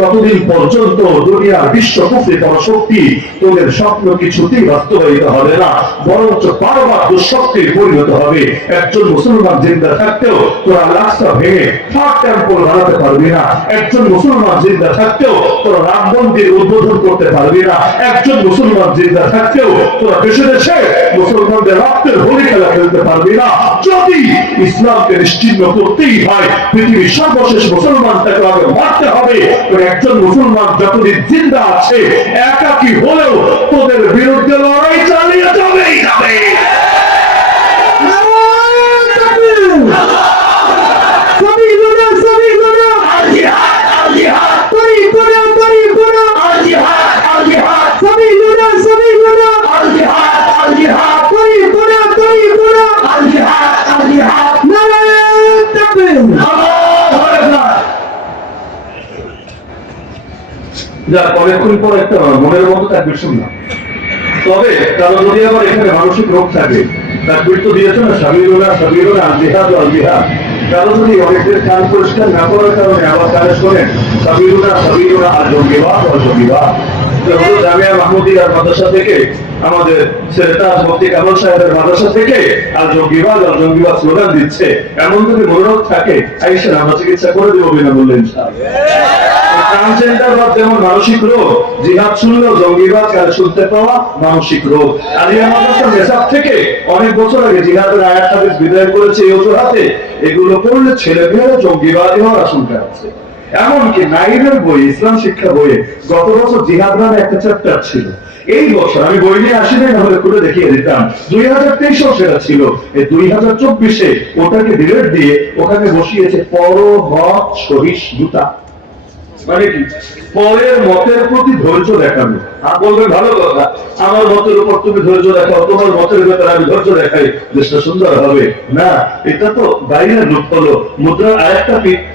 ততদিন পর্যন্ত দুনিয়ার বিশ্ব কুফরি পরাশক্তি তোদের স্বপ্ন কিছুতেই বাস্তবায়িত হবে না, বরঞ্চ বারবার দুঃস্বপ্নে পরিণত হবে। একজন মুসলমান জিন্দা থাকতেও তোরা লাশটা ভেঙে থার্ড টেম্পল বানাতে পারবি না। একজন মুসলমান জিন্দা থাকতেও তোরা রাম মন্দির উদ্বোধন করতে পারবি না। একজন মুসলমান জিন্দা থাকতেও তোরা দেশে দেশে মুসলমানদের রক্তের হোলি খেলা খেলতে পারবি না। যদি ইসলামকে নিশ্চিন্ন করতেই হয়, পৃথিবীর সর্বশেষ মুসলমানটাকে আগে মারতে হবে একজন মুসলমান যতদিন জিন্দা আছে একাকি হলেও তোদের বিরুদ্ধে লড়াই যা অনেকক্ষণ পর একটা মনের মতো তাকবির শুনলাম তবে কারও যদি আবার এখানে মানসিক রোগ থাকে তাকবির তো দিয়েছে না সাবিরুনা সাবিরুনা আল জিহাদ আল জিহাদ কারও যদি অনেকদের কান পরিষ্কার না করার কারণে আবার জামিয়া মাহমুদিয়ার মাদ্রাসা থেকে, আমাদের কামাল সাহেবের মাদ্রাসা থেকে, আর জঙ্গিবাদ আর জঙ্গিবাদ স্লোগান দিচ্ছে। এমন যদি থাকে আইসেন আমরা চিকিৎসা করে দেবো বিনামূল্যে, ইনশাআল্লাহ। মানসিক রোগ, জিহাদ জঙ্গিবাদ কানে শুনতে পাওয়া মানসিক রোগ। মেসাব থেকে অনেক বছর আগে জিহাদের আয়াত বিদায় করেছে এই অজুহাতে। এগুলো ছেলে মেয়েরা হওয়ার আশঙ্কা আছে। এমনকি নাইরের বই, ইসলাম শিক্ষা বইয়ে গত বছর জিহাদ নামে একটা চ্যাপ্টার ছিল। এই বছর আমি বই নিয়ে আসি নাই নাহলে করে দেখিয়ে দিতাম। দুই হাজার তেইশেও সেটা ছিল। এই দুই হাজার চব্বিশে ওটাকে ডিলেট দিয়ে ওখানে বসিয়েছে পরমত সহিষ্ণুতা। মানে কি? পরের মতের প্রতি ধৈর্য দেখানো। আর বলবে ভালো কথা। আমার মতের উপর তুমি ধৈর্য দেখাও, তোমার মতের ব্যাপারে আমি ধৈর্য দেখাই। দেশটা সুন্দর হবে। না, এটা তো বাইরের রূপ হলো। মুদ্রার আরেকটা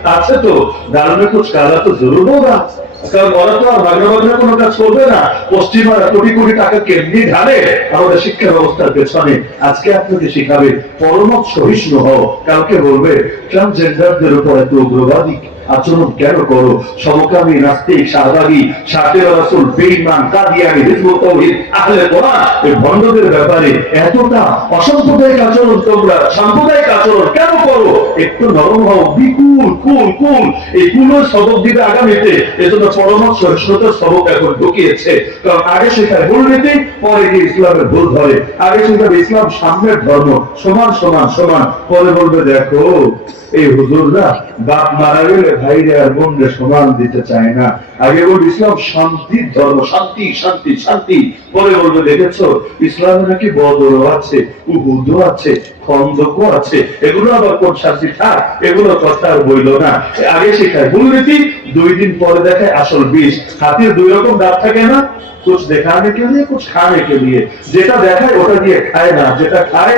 আছে তো। দারুণে কুচ কালা তো জরুর হোগা কারণ ওরা তো আর ভাগ্নে ভাগ্নে কোনো কাজ করবে না। পশ্চিমারা কোটি কোটি টাকা কেমনি ঢালে, আমাদের শিক্ষা ব্যবস্থার পেছনে। আজকে আপনাকে শিখাবে, পরমত সহিষ্ণু হও। কালকে বলবে, ট্রান্সজেন্ডারদের উপর এত উগ্রবাদী আচরণ কেন করো? সমকামী, নাস্তিক, শাহবাগী, শাকের রাসূল, বেঈমান, কাদিয়ানি হিজবুত তাওহীদ আহলে কোরআন, এই ভণ্ডদের ব্যাপারে এতটা অসাম্প্রদায়িক আচরণ তোমরা, সাম্প্রদায়িক আচরণ কেন করো? একটু নরম হও বিকুল কুল কুল। এই কুলের সবক দিবে আগামীতে। এজন্য পরমত সহিষ্ণুতার সবক এখন ঢুকিয়েছে। কারণ আগে শেখায় মূলনীতি পরে গিয়ে ইসলামের ভুল ধরে। আগে শেখাবে ইসলাম সামনের ধর্ম। সমান সমান সমান। পরে বলবে, দেখো, এই হুজুররা বাপ মারা গেলে ভাইরে আর বোনরে সমান দিতে চায় না। আগে বল ইসলাম শান্তির ধর্ম, শান্তি শান্তি শান্তি। পরে বলবে, দেখেছ, ইসলামে নাকি বদরও আছে, উহুদও আছে, খন্দকও আছে। এগুলো আবার কোন শান্তি থাক, এগুলো কথা বইল না। আগে শেখায়। মূলনীতি দুই দিন পরে দেখায় আসল বিষ। দুই রকম দাঁত থাকে না। ওটা দিয়ে খায় না। যেটা খায়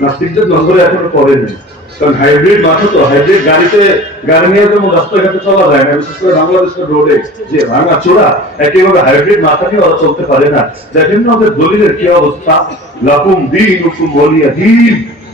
নাস্তিকদের নজরে এখনও পড়েনি। কারণ হাইব্রিড মাথা তো হাইব্রিড গাড়িতে, গাড়ি নিয়ে যেমন রাস্তাঘাটে চলা যায় না, বিশেষ করে বাংলাদেশের রোডে যে ভাঙা চোরা একেবারে হাইব্রিড মাথা নিয়ে ওরা চলতে পারে না। যার জন্য আমাদের দলিলের কি অবস্থা? লাকুম দিন বলিয়া দিন।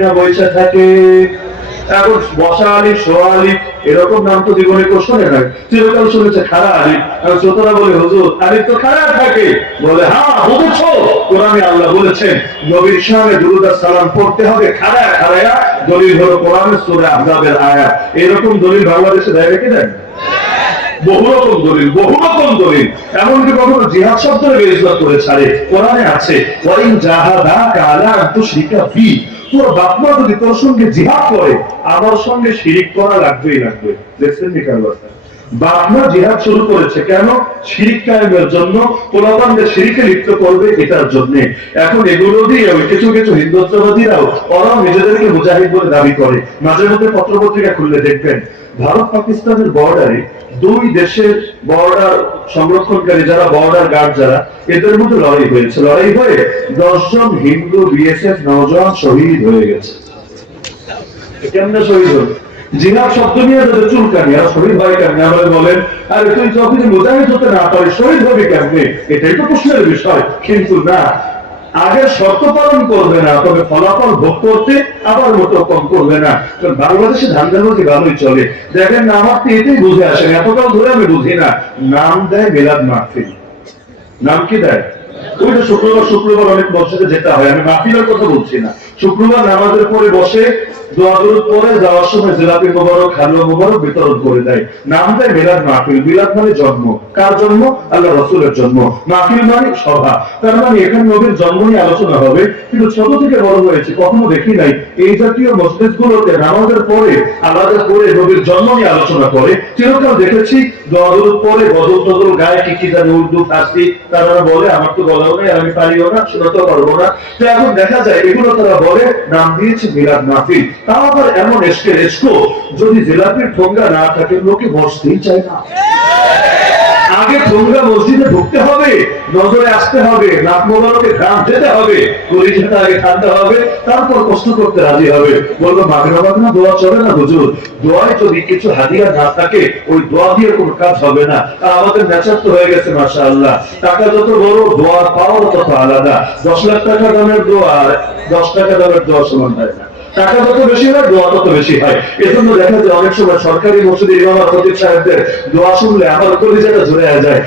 না এরকম নাম তো জীবনে কেউ শোনে নাই। চিরকাল শুনেছে খারা আলিফ। শ্রোতারা বলে, হুজুর, আলিফ তো খারা থাকে। বলে হ্যাঁ আল্লাহ বলেছেন, নবীর সামনে দুরুদ আর সালাম পড়তে হবে খারা খারায়া দলিল হলো কোরআনের সুরে আহজাবের আয়াত। এরকম দলিল বাংলাদেশে দেয় নাকি দেন বহু রকম দলিল, বহু রকম দলিল। এমনকি কখনো জিহাদ শব্দের বেজবাদ করে ছাড়ে। কোরআনে আছে, ওয়াইন জাহাদা কালা আন্তঃশিকা বি তোর বাপমা যদি তোর সঙ্গে জিহাদ করে, আমার সঙ্গে শিরিক করা লাগবেই লাগবে। দেখছেন নি কার কথা বাপ জিহাদ শুরু করেছে কেন? শিরিক কায়েমের জন্য পোলাপানদের শিরিকে লিপ্ত করবে এটার জন্য। এখন এগুলো দিয়ে ওই কিছু কিছু হিন্দুত্ববাদীরাও, ওরাও নিজেদেরকে মুজাহিদ বলে দাবি করে। মাঝে মধ্যে পত্রপত্রিকা খুললে দেখবেন, ভারত পাকিস্তানের বর্ডারে দুই দেশের বর্ডার সংরক্ষণকারী যারা, বর্ডার গার্ড যারা, এদের মধ্যে লড়াই হয়েছে। লড়াই হয়ে দশজন হিন্দু, বিএসএফ নওজওয়ান শহীদ হয়ে গেছে। কেমনে শহীদ হলো? জিহাদ শব্দ নিয়ে যাদের চুলকানি আর শহীদ হয় কেমনে আমাদের বলেন, আরে তুই যখন মুজাহিদ হতে না পারিস শহীদ হবে কেমনে? এটাই তো প্রশ্নের বিষয়। কিন্তু না আগে শর্ত পালন করবে না, তবে ফলাফল ভোগ করতে আবার মতো কম করবে না। কারণ বাংলাদেশে ধান্দাবাজি ভালোই চলে? দেখেন না আমার তো এটাই বুঝে আসেন এতটাও ধরে আমি বুঝি না। নাম দেয় মিলাদ মাহফিল। নাম কি দেয়? ওই যে শুক্রবার শুক্রবার অনেক মসজিদে যেতে হয়, আমি মাহফিলের কথা বলছি না। শুক্রবার নামাজের পরে বসে পরে যাওয়ার সময় মোবারক মোবারক বিতরণ করে দেয়। নাম দেয় মিলাদ মাহফিল। মিলাদ মানে জন্ম। কার জন্ম? আল্লাহ রসুলের জন্ম। মাহফিল মানে সভা। তার মানে এখানে নবীর জন্ম নিয়ে আলোচনা হবে, কিন্তু ছোট থেকে বড় হয়েছে, কখনো দেখি নাই। এই জাতীয় মসজিদ গুলোতে নামাজের পরে আলাদা করে নবীর জন্ম নিয়ে আলোচনা করে। চিরকাল দেখেছি, দোয়া দরুদ পরে বদল টদল গায়ে, কি কি জানে উর্দু, ফার্সি, তারা বলে, আমার তো বলাও নেই আমি পারিও না শোনাতেও পারব না। তো এখন দেখা যায়, এগুলো তারা বলে, নাম দিয়েছে মিলাদ মাহফিল। তাও আবার এমন এসকে এসকো, যদি জিলাপির ঠোঙ্গা না থাকে, লোকে বসতেই চায় না। আগে ঠোঙ্গা মসজিদে ঢুকতে হবে, নজরে আসতে হবে, নাক মোবারকে গ্রাম যেতে হবে কলিজাটা আগে ঠান্ডা হবে, তারপর কষ্ট করতে রাজি হবে। বলব মাগনা মাগনা দোয়া চলে না হুজুর? দোয়ায় যদি কিছু হাদিয়া না থাকে, ওই দোয়া দিয়ে কোনো কাজ হবে না। আর আমাদের নেচার তো হয়ে গেছে মাসা আল্লাহ টাকা যত বড়, দোয়ার পাওয়ার তত আলাদা। দশ লাখ টাকা দামের দোয়া আর দশ টাকা দামের দোয়া সমান হয় না। টাকা যত বেশি হয়, দোয়া তত বেশি হয়। এজন্য দেখা যায় অনেক সময় সরকারি মসজিদে ইমাম আর সাহেবদের দোয়া শুনলে আমার কলিজাটা ঝরে যায়।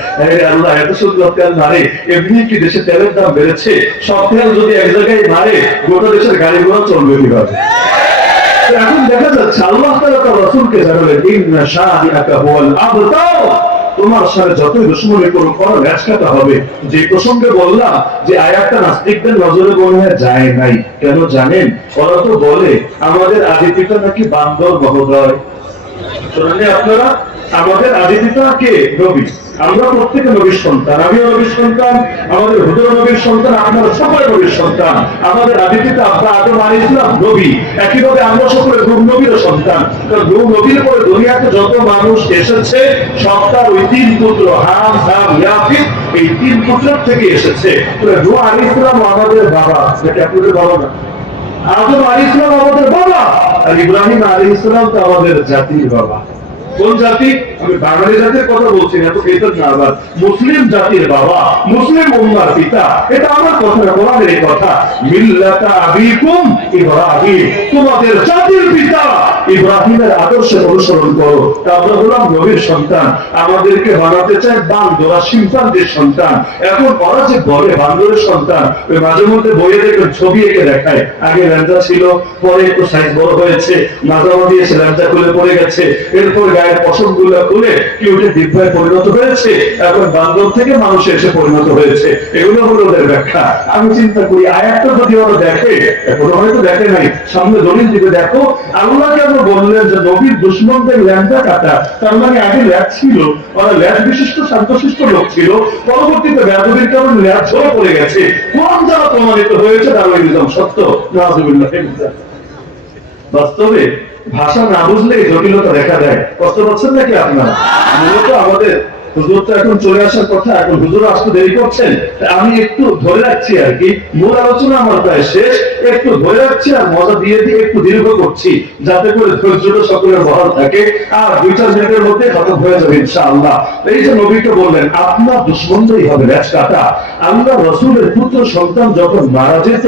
আল্লাহ, এত সুন্দর তেল মারে এমনি কি দেশে তেলের দাম বেড়েছে? সব তেল যদি এক জায়গায় মারে গোটা দেশের গাড়ি ঘোড়া চলবে কীভাবে? এখন দেখা যাচ্ছে আল্লাহ তাআলা তার রাসূলকে জানালেন, ইন্না শাহিআকা হুয়াল আবতার। তোমার সাথে যতই দুশ্মনী করো করো ম্যাচ কাটা হবে। যে প্রসঙ্গে বললাম যে আয়াতটা নাস্তিকদের নজরে মনে হয় যায় নাই। কেন জানেন? ওরা তো বলে, আমাদের আদি পিতা নাকি বান্দর মহোদয়। আপনারা? আমাদের আদি পিতা কে? নবী আমরা প্রত্যেকে নবীর সন্তান, আমিও নবীর সন্তান, আমাদের হুদুর নবীর সন্তান, আপনারা সকলে নবীর সন্তান। আমাদের আদি পিতা আব্বা আদম আলী ইসলাম নবী। একইভাবে আমরা সকলে গ্রুপ নবীর সন্তান। গ্রুপ নবীর পরে দুনিয়াতে যত মানুষ এসেছে, সব তার ওই তিন পুত্র, হাম হাম ইয়াফিদ এই তিন পুত্রের থেকে এসেছে। নূহ আলী ইসলাম আমাদের বাবা। যেটা আপনাদের বাবা না? আদম আলী ইসলাম আমাদের বাবা। আর ইব্রাহিম আলী ইসলাম তো আমাদের জাতির বাবা। কোন জাতি? বাঙালি জাতির কথা বলছি না এটা মুসলিম জাতির বাবা, মুসলিম পিতা, এটা আমার কথা কথা। মিল্লাতা আবিকুম ইব্রাহিম, তোমাদের জাতির পিতা ইব্রাহিমের অনুসরণ করো। হলাম নবীর সন্তান, আমাদেরকে বানাতে চায় বান্দরা শিম্পানদের সন্তান। এখন ওরা যে বলে বান্দরের সন্তান, ওই মাঝে মধ্যে বইয়ে দেখবেন ছবি এঁকে দেখায়। আগে ল্যাংচা ছিল, পরে একটু সাইজ বড় হয়েছে, মাঝামাঝি এসে ল্যাংচা খুলে পড়ে গেছে, এরপর গায়ের পশম গুলো খুলে কি ওটা দিব্যায় পরিণত হয়েছে? এখন বান্দর থেকে মানুষে এসে পরিণত হয়েছে। এগুলো হলো ওদের ব্যাখ্যা। আমি চিন্তা করি, আয়াতটা যদি ওরা দেখে, এখনও হয়তো দেখে নাই, সামনে দলিল দিবে, দেখো আল্লাহ কেন বললেন যে নবীর দুশ্মনদের ল্যাংচা কাটা, তার মানে আগে ল্যাজ ছিল, ওরা ল্যাজ বিশিষ্ট, শান্তশিষ্ট লোক ছিল, পরবর্তীতে ব্যাধবির কারণে ল্যাজ ঝরে পড়ে গেছে। কোন দ্বারা প্রমাণিত হয়েছে? দারুইনিজম সত্য? নাজুবিল্লাহ বাস্তবে ভাষা না বুঝলে জটিলতা দেখা দেয়। কষ্ট পাচ্ছেন নাকি আপনারা? মূলত আমাদের হুজুর তো এখন চলে আসার কথা, এখন হুজুর আসতে দেরি করছেন। আমি একটু ধরে রাখছি আর কি, মূল আলোচনা আমার প্রায় শেষ। একটু ধরে রাখছি আর মজা দিয়ে দিয়ে একটু দীর্ঘ করছি, যাতে করে ধৈর্যটা সকলের বহাল থাকে। আর দুই চার মিনিটের মধ্যে খতম হয়ে যাবে ইনশাআল্লাহ। এই যে নবীকে বললেন, আপনার দুশ্মনদেরই হবে ল্যাচ কাটা আল্লাহ রসুলের পুত্র সন্তান যখন মারা যেত,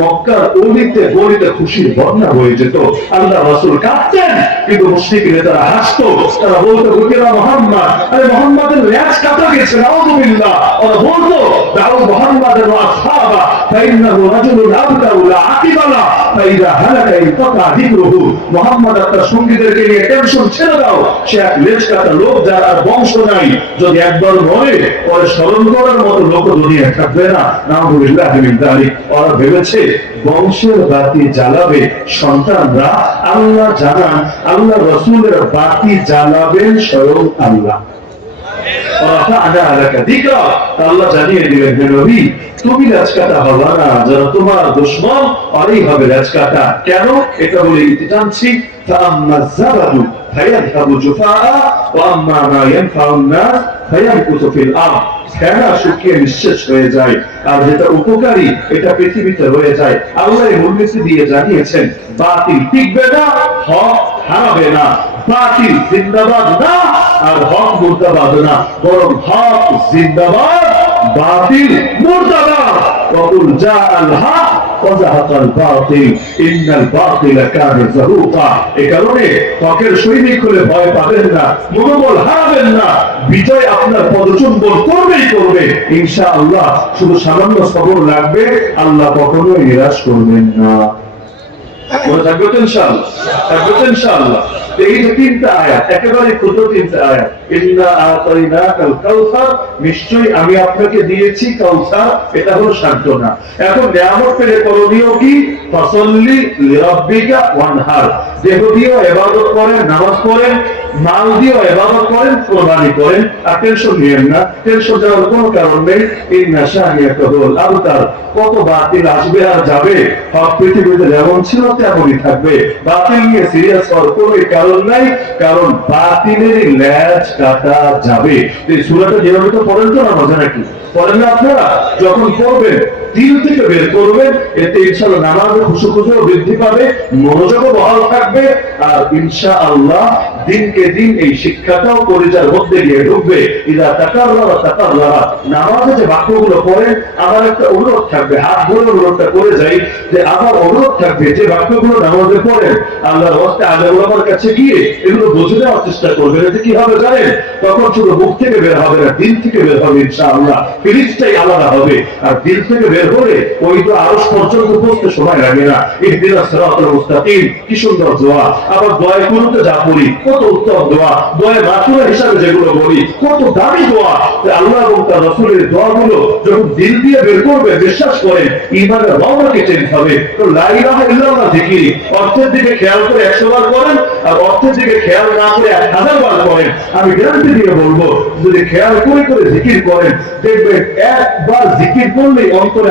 মক্কার অলিতে গলিতে খুশির বন্যা হয়ে যেত। আল্লাহ রসুল কাঁদতেন, কিন্তু মুসলিম তারা হাসতো। তারা বলতো হুকেরা মোহাম্মদ, আরে মোহাম্মদ তোমাদের ল্যাচ কাটা গেছে নাউযুবিল্লাহ ওরা বলতো দাও মুহাম্মাদের ওয়া আসহাবা ফাইন্নাহু রাজুলুন আবদাউ লা আকিবালা ফাইদা হালাকা ইনকাতা যিকরুহু মুহাম্মদ আপনার সঙ্গীদেরকে নিয়ে টেনশন ছেড়ে দাও সে এক লেজ কাটা লোক যার আর বংশ নাই যদি একবার মরে পরে স্মরণ করার মতো লোক দুনিয়া থাকবে না নাউযুবিল্লাহ মিন যালিক ওরা ভেবেছে বংশের বাতি জ্বালাবে সন্তানরা আল্লাহ জানান আল্লাহ রসুলের বাতি জ্বালাবেন স্বয়ং আল্লাহ ورفعنا لك ذكرى নিঃশেষ হয়ে যায়, আর যেটা উপকারী, এটা পৃথিবীতে রয়ে যায়। আল্লাহ মূলনীতি দিয়ে জানিয়েছেন, বাতিল টিকবে না, হক হারাবে না। বাতিল জিন্দাবাদ না আর হক মুর্দাবাদ না বরং হক জিন্দাবাদ বাতিল মুর্দাবাদ وقل جاء الحق وزهق الباطل إن الباطل كان زهوقا এ কারণে হকের সৈনিক হলে ভয় পাবেন না মনোবল হারাবেন না বিজয় আপনার পদচুম্বন করবেই করবে ইনশাআল্লাহ শুধু সামান্য সবর লাগবে আল্লাহ কখনোই নিরাশ করবেন না মনে থাকবে তো ইনশাআল্লাহ থাকবে তো ইনশাআল্লাহ নিশ্চয়ই আমি আপনাকে দিয়েছি কাউসার, এটা হলো সান্ত্বনা। এখন নিয়ামত পেলে করণীয় কি? ফসল্লি লিরাব্বিকা ওয়ানহার। দেহ দিয়েও ইবাদত করেন, নামাজ পড়েন মাল দিয়েও ইবাদত করেন, কোরবানি করেন, আর টেনশন নিয়েন না। টেনশন যাওয়ার কোনো কারণ নেই। এই নেশা নিয়ে কহল আবতার। কত বাতিল আসবে আর যাবে? সব পৃথিবীতে যেমন ছিল, তেমনই থাকবে। বাতিল নিয়ে সিরিয়াস হওয়ার কোনো কারণ নাই, কারণ বাতিলেরই ল্যাজ কাটা যাবে। এই সুরাটা যেভাবে তো পড়েন তো না মজা নাকি? পড়েন না আপনারা? যখন পড়বেন দিল থেকে বের করবেন, এতে ইনশাআল্লাহ নামাজে খুশু খুশু বৃদ্ধি পাবে, মনোযোগও বহাল থাকবে, আর ইনশাআল্লাহ দিনকে দিন এই শিক্ষাটাও পরিচার মধ্যে গিয়ে ঢুকবে। ইদা তাকাল্লারা তাকাল্লারা নামাজে যে বাক্যগুলো পড়েন, আমার একটা অনুরোধ থাকবে হাত ধরে অনুরোধটা করে যাই যে আমার অনুরোধ থাকবে যে বাক্যগুলো নামাজে পড়েন। আল্লাহর হস্তে ওলামার কাছে গিয়ে এগুলো বুঝে দেওয়ার চেষ্টা করবেন, এতে কি হবে জানেন? তখন শুধু মুখ থেকে বের হবে না দিন থেকে বের হবে ইনশাআল্লাহ। ফিরিজটাই আলাদা হবে, আর দিন থেকে বের ওই তো আরও পর্যন্ত সময় লাগে না। কি সুন্দর দোয়া। আবার গুলোতে যা পড়ি, কত উত্তম দোয়া। হিসাবে যেগুলো বলি, কত দামি দোয়া। আল্লাহ রাসূলের দোয়াগুলো যখন দিল দিয়ে বের করবে, বিশ্বাস ইমানের রওনাকে চেঞ্জ হবে। তো লা ইলাহা ইল্লাল্লাহ জিকির অর্থের দিকে খেয়াল করে 100 বার করেন আর অর্থের দিকে খেয়াল না করে 1000 বার করেন আমি গ্যারান্টি দিয়ে বলব, যদি খেয়াল করে করে জিকির করেন, দেখবেন একবার জিকির করলেই অন্তরে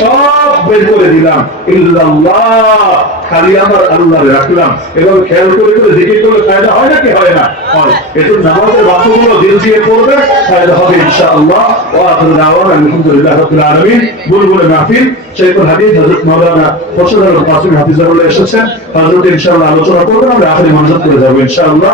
সব বের করে দিলাম। খালি আমার আল্লাহ রাখলাম। এবং খেয়াল করে করে করলে ফায়দা হয় নাকি হয় না? নামাজের বাক্যগুলো দিল দিয়ে পড়বে, ফায়দা হবে ওয়া আখিরু দাওয়ানা, আলহামদুলিল্লাহ রাব্বিল আলামিন। বুলবুল মাহফিল শেখুল হাদিস মাওলানা ফসল আল কাসিম হাফিজাহুল্লাহ এসেছেন। হযরত ইনশাআল্লাহ আলোচনা করবেন, আমরা আখেরি করে যাব ইনশাআল্লাহ।